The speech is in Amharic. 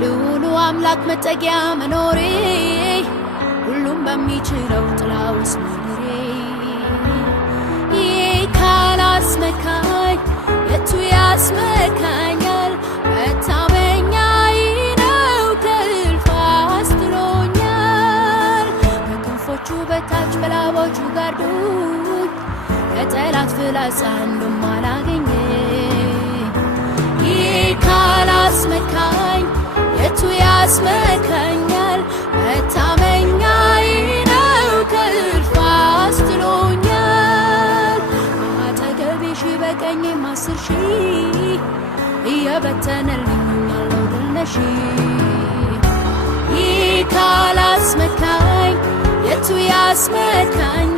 በልዑሉ አምላክ መጠጊያ መኖሬ ሁሉም በሚችለው ጥላ ውስጥ መኖሬ ይህ ካላስመካኝ የቱ ያስመካኛል? መታመኛዬ ነው ከእልፍ አስጥሎኛል። በክንፎቹ በታች በላቦቹ ጋርዶኝ ከጠላት ፍላጻ አንዱም አላገኘኝ። ይህ ካላስመካኝ የቱ ያስመካኛል? መታመኛዬ ነው ከእልፍ አስጥሎኛል። አጠገቤ ሺህ በቀኜም 10,000 እየበተነልኝ ያለው ድል ነሽ። ይህ ካላስመካኝ የቱ ያስመካኛል?